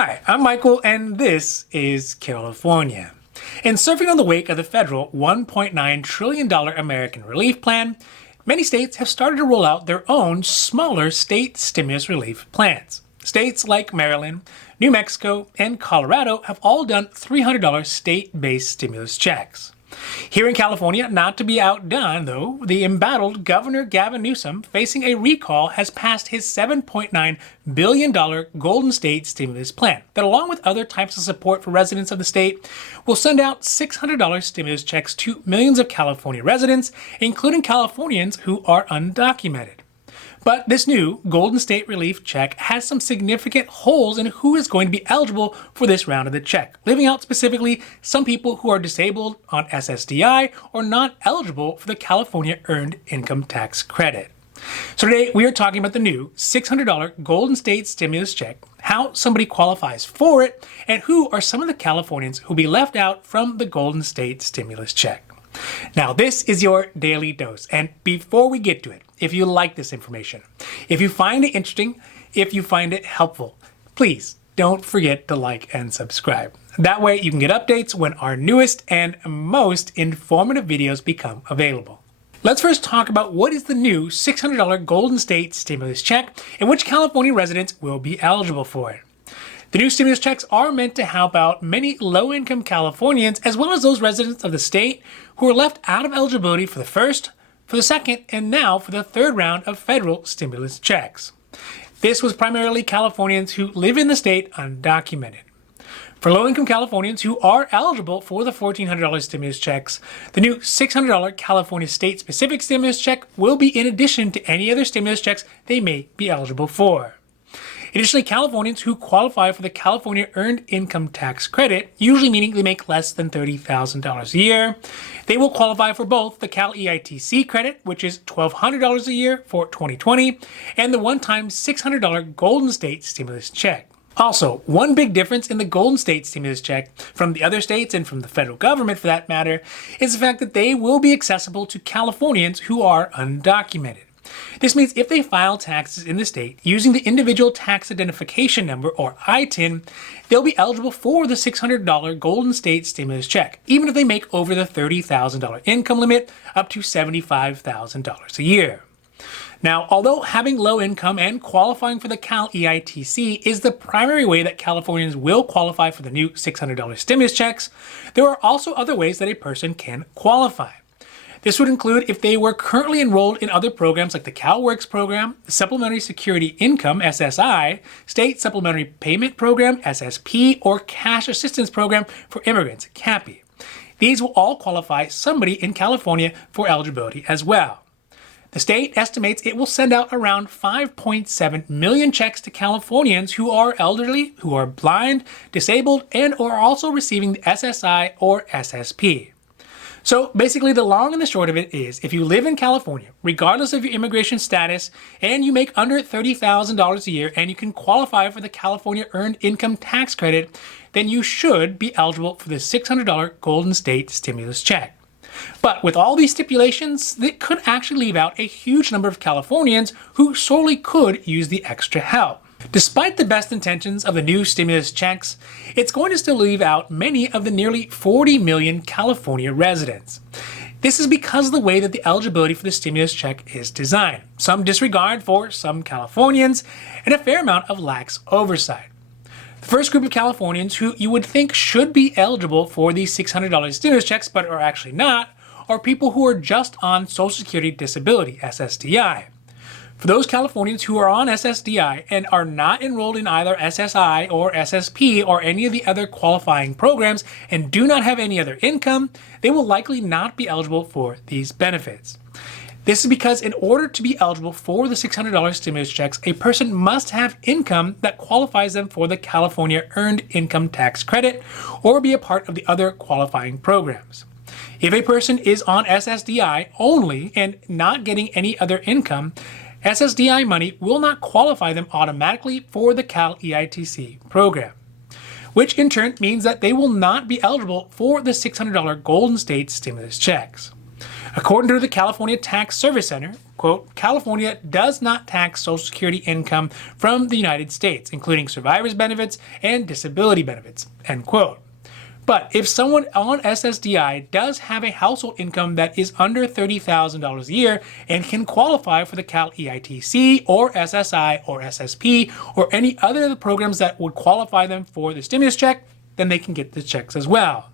Hi, I'm Michael, and this is California. And surfing on the wake of the federal $1.9 trillion American Relief Plan, many states have started to roll out their own smaller state stimulus relief plans. States like Maryland, New Mexico, and Colorado have all done $300 state-based stimulus checks. Here in California, not to be outdone, though, the embattled Governor Gavin Newsom, facing a recall, has passed his $7.9 billion Golden State Stimulus Plan that, along with other types of support for residents of the state, will send out $600 stimulus checks to millions of California residents, including Californians who are undocumented. But this new Golden State Relief Check has some significant holes in who is going to be eligible for this round of the check, leaving out specifically some people who are disabled on SSDI or not eligible for the California Earned Income Tax Credit. So today we are talking about the new $600 Golden State Stimulus Check, how somebody qualifies for it, and who are some of the Californians who will be left out from the Golden State Stimulus Check. Now, this is your daily dose, and before we get to it, if you like this information, if you find it interesting, if you find it helpful, please don't forget to like and subscribe. That way you can get updates when our newest and most informative videos become available. Let's first talk about what is the new $600 Golden State Stimulus Check and which California residents will be eligible for it. The new stimulus checks are meant to help out many low-income Californians as well as those residents of the state who are left out of eligibility for the first, for the second, and now for the third round of federal stimulus checks. This was primarily Californians who live in the state undocumented. For low-income Californians who are eligible for the $1,400 stimulus checks, the new $600 California state-specific stimulus check will be in addition to any other stimulus checks they may be eligible for. Additionally, Californians who qualify for the California Earned Income Tax Credit, usually meaning they make less than $30,000 a year, they will qualify for both the CalEITC credit, which is $1,200 a year for 2020, and the one-time $600 Golden State Stimulus Check. Also, one big difference in the Golden State Stimulus Check from the other states and from the federal government for that matter is the fact that they will be accessible to Californians who are undocumented. This means if they file taxes in the state using the Individual Tax Identification Number, or ITIN, they'll be eligible for the $600 Golden State Stimulus Check, even if they make over the $30,000 income limit up to $75,000 a year. Now, although having low income and qualifying for the CalEITC is the primary way that Californians will qualify for the new $600 stimulus checks, there are also other ways that a person can qualify. This would include if they were currently enrolled in other programs like the CalWorks program, the Supplementary Security Income, SSI, State Supplementary Payment Program, SSP, or Cash Assistance Program for Immigrants, CAPI. These will all qualify somebody in California for eligibility as well. The state estimates it will send out around 5.7 million checks to Californians who are elderly, who are blind, disabled, and are also receiving the SSI or SSP. So basically the long and the short of it is if you live in California, regardless of your immigration status, and you make under $30,000 a year and you can qualify for the California Earned Income Tax Credit, then you should be eligible for the $600 Golden State Stimulus Check. But with all these stipulations, that could actually leave out a huge number of Californians who sorely could use the extra help. Despite the best intentions of the new stimulus checks, it's going to still leave out many of the nearly 40 million California residents. This is because of the way that the eligibility for the stimulus check is designed, some disregard for some Californians, and a fair amount of lax oversight. The first group of Californians who you would think should be eligible for these $600 stimulus checks but are actually not are people who are just on Social Security Disability, SSDI. For those Californians who are on SSDI and are not enrolled in either SSI or SSP or any of the other qualifying programs and do not have any other income, they will likely not be eligible for these benefits. This is because in order to be eligible for the $600 stimulus checks, a person must have income that qualifies them for the California Earned Income Tax Credit or be a part of the other qualifying programs. If a person is on SSDI only and not getting any other income, SSDI money will not qualify them automatically for the CalEITC program, which in turn means that they will not be eligible for the $600 Golden State Stimulus Checks. According to the California Tax Service Center, quote, California does not tax Social Security income from the United States, including survivor's benefits and disability benefits, end quote. But if someone on SSDI does have a household income that is under $30,000 a year and can qualify for the Cal EITC or SSI or SSP or any other of the programs that would qualify them for the stimulus check, then they can get the checks as well.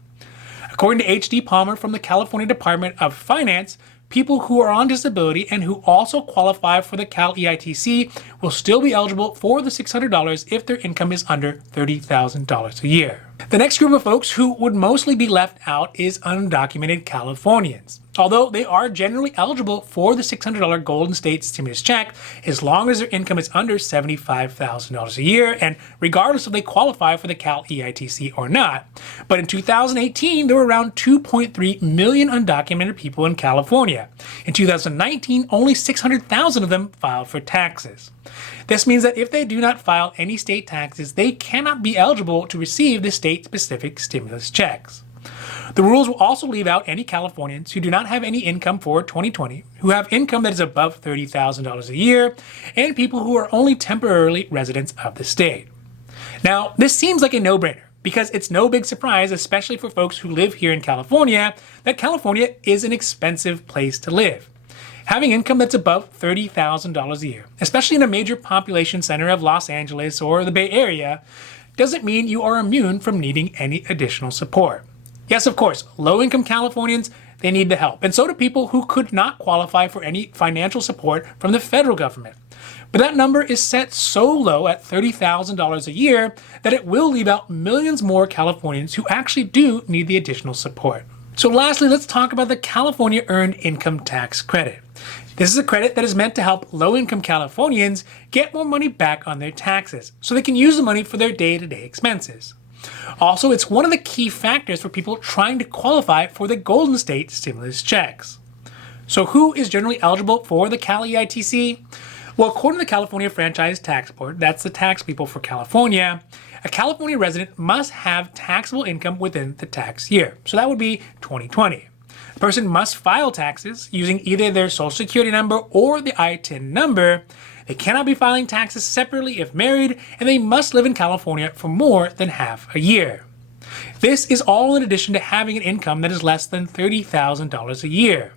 According to H.D. Palmer from the California Department of Finance, people who are on disability and who also qualify for the Cal EITC will still be eligible for the $600 if their income is under $30,000 a year. The next group of folks who would mostly be left out is undocumented Californians. Although they are generally eligible for the $600 Golden State Stimulus Check as long as their income is under $75,000 a year and regardless if they qualify for the Cal EITC or not. But in 2018, there were around 2.3 million undocumented people in California. In 2019, only 600,000 of them filed for taxes. This means that if they do not file any state taxes, they cannot be eligible to receive the state-specific stimulus checks. The rules will also leave out any Californians who do not have any income for 2020, who have income that is above $30,000 a year, and people who are only temporarily residents of the state. Now, this seems like a no-brainer because it's no big surprise, especially for folks who live here in California, that California is an expensive place to live. Having income that's above $30,000 a year, especially in a major population center of Los Angeles or the Bay Area, doesn't mean you are immune from needing any additional support. Yes, of course, low-income Californians, they need the help, and so do people who could not qualify for any financial support from the federal government. But that number is set so low at $30,000 a year that it will leave out millions more Californians who actually do need the additional support. So lastly, let's talk about the California Earned Income Tax Credit. This is a credit that is meant to help low-income Californians get more money back on their taxes so they can use the money for their day-to-day expenses. Also, it's one of the key factors for people trying to qualify for the Golden State Stimulus Checks. So who is generally eligible for the Cal EITC? Well, according to the California Franchise Tax Board, that's the tax people for California, a California resident must have taxable income within the tax year. So that would be 2020. The person must file taxes using either their Social Security number or the ITIN number. They cannot be filing taxes separately if married, and they must live in California for more than half a year. This is all in addition to having an income that is less than $30,000 a year.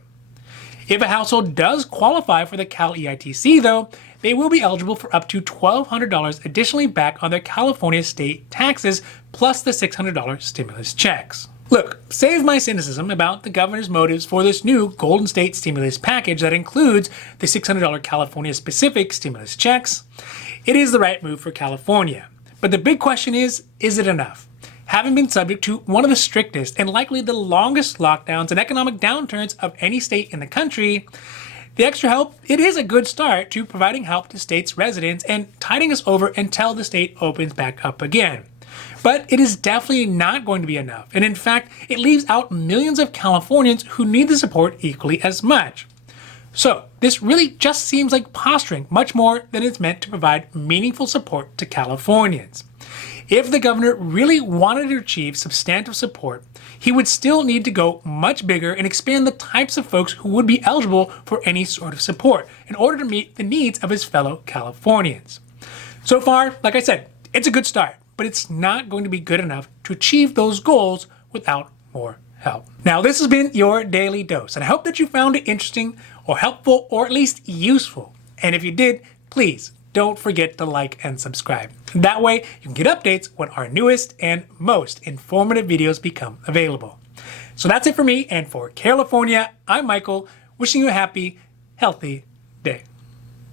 If a household does qualify for the Cal EITC, though, they will be eligible for up to $1,200 additionally back on their California state taxes, plus the $600 stimulus checks. Look, save my cynicism about the governor's motives for this new Golden State stimulus package that includes the $600 California-specific stimulus checks. It is the right move for California. But the big question is it enough? Having been subject to one of the strictest and likely the longest lockdowns and economic downturns of any state in the country, the extra help, it is a good start to providing help to states' residents and tiding us over until the state opens back up again. But it is definitely not going to be enough, and in fact, it leaves out millions of Californians who need the support equally as much. So, this really just seems like posturing much more than it's meant to provide meaningful support to Californians. If the governor really wanted to achieve substantive support, he would still need to go much bigger and expand the types of folks who would be eligible for any sort of support in order to meet the needs of his fellow Californians. So far, like I said, it's a good start, but it's not going to be good enough to achieve those goals without more help. Now, this has been your Daily Dose, and I hope that you found it interesting or helpful or at least useful. And if you did, please don't forget to like and subscribe. That way, you can get updates when our newest and most informative videos become available. So that's it for me, and for California, I'm Michael, wishing you a happy, healthy day.